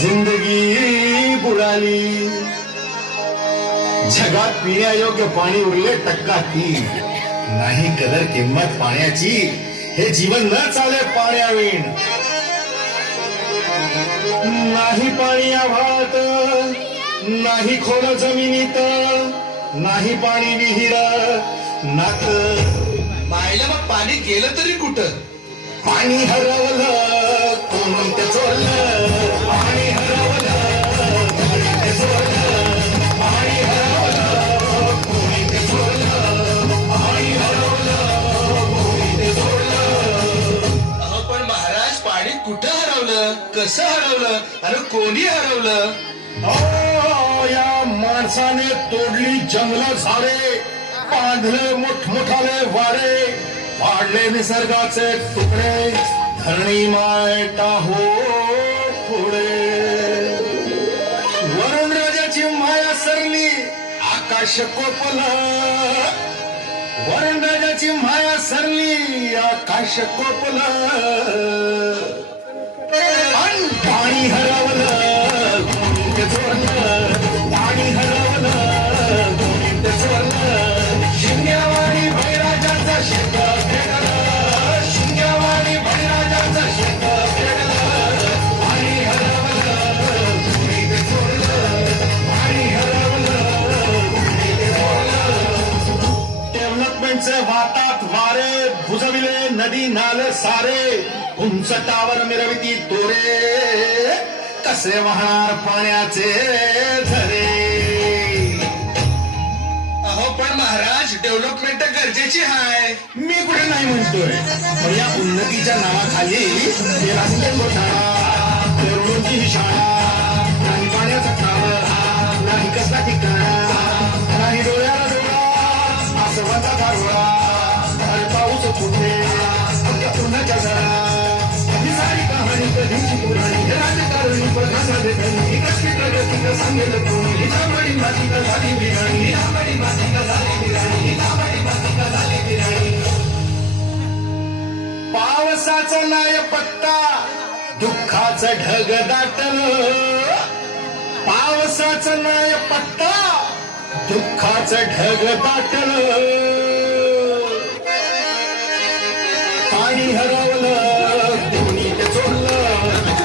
जिंदगी बुडाली. जगात पिण्यायोग्य पाणी उरले टक्का 3. नाही कदर किंमत पाण्याची, हे जीवन न चाले पाण्यावीण. नाही पाणी आभाळात, नाही खोल जमिनीत, नाही पाणी विहीर नात. मायला मग पाणी गेलं तरी कुठं? पाणी हरवलं कोणी ते चोरलं. पाणी हरवलं कोणी ते चोरलं. पाणी हरवलं कोणी ते चोरलं. पाणी हरवलं कोणी ते चोरलं. अहो पण महाराज, पाणी कुठं हरवलं, कसं हरवलं आणि कोणी हरवलं? या माणसाने तोडली जंगल झाडे, बांधले मोठमोठाले वाडे, पाडले निसर्गाचे तुकडे, धरणी मायटा हो पुढे. वरुण राजाची माया सरली, आकाश कोपलं. वरुण राजाची माया सरली, आकाश कोपलं. आणि पाणी हरवलं कोणी ते चोरलं. पाणी हरवलं कोणी ते चोरलं. शिंग्यावाणी बळीराजाचा शेत फेडलं. शिंग्यावाणी बळीराजाचा शेत फेडलं. पाणी हरवलं कोणी ते चोरलं. पाणी हरवलं कोणी ते चोरलं. डेव्हलपमेंटचे वाटात वारे, बुजविले नदी नाले सारे, उंच टावर मिरविती तोरे, कसे वाहणार पाण्याचे झरे. अहो पण महाराज, डेव्हलपमेंट गरजेची आहे. मी कुठे नाही म्हणतोय, पण या उन्नतीच्या नावाखाली हे रस्ते घोटाळा, तरुणांची ही शाळा, नाही पाण्याचा खावा, नाही कसला ठिकाणा, नाही डोळ्याला डोळा, आसवाचा धारवळा, आणि पाऊस कुठे पुण्याच्या जरा. ही सारी कहाणी कधीची पुराणी, हे राजकारणी बघा देतानी, कशी प्रगती का सांगेल कोणी. ही तांबडी माती का झाली बिराणी, ही तांबडी माती का झाली बिराणी, ही तांबडी माती का झाली बिराणी. पावसाचा नाही पत्ता, दुःखाचं ढग दाटलं. पावसाचं नाही पत्ता, दुःखाचं ढग दाटलं. पाणी हरवलं कोणी ते चोरलं.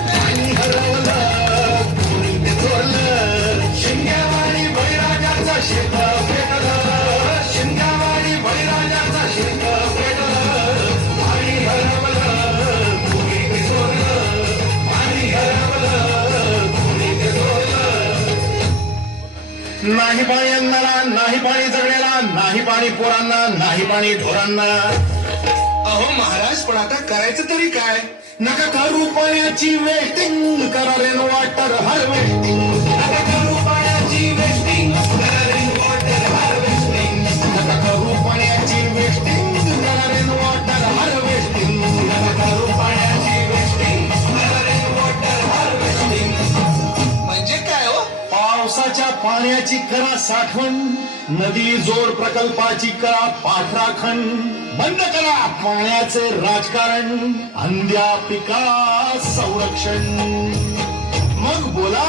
पाणी हरवलं कोणी ते चोरलं. शिंग्यावाणी बळीराजाचा शेत फेडलं. शिंग्यावाणी बळीराजाचा शेत फेडलं. पाणी हरवलं कोणी ते चोरलं. पाणी हरवलं कोणी ते चोरलं. नाही पाणी अन्नाला, नाही पाणी जगण्याला, नाही पाणी पोरांना, नाही पाणी ढोरांना. अहो महाराज, पण आता करायचं तरी काय? नका करू पाण्याची वेस्टिंग, करा रेन वॉटर हार्वेस्टिंग. नका करू पाण्याची वेस्टिंग, करा रेन वॉटर हार्वेस्टिंग. नका करू पाण्याची वेस्टिंग, करा रेन वॉटर हार्वेस्टिंग. नका करू पाण्याची वेस्टिंग, करा रेन वॉटर हार्वेस्टिंग. म्हणजे काय हो? पावसाच्या पाण्याची करा साठवण, नदी जोड प्रकल्पाची करा पाठराखण. बंद करा पाण्याचे राजकारण, अंध्या पिका संरक्षण. मग बोला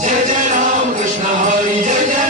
जय जय राम कृष्ण हरी, जय जय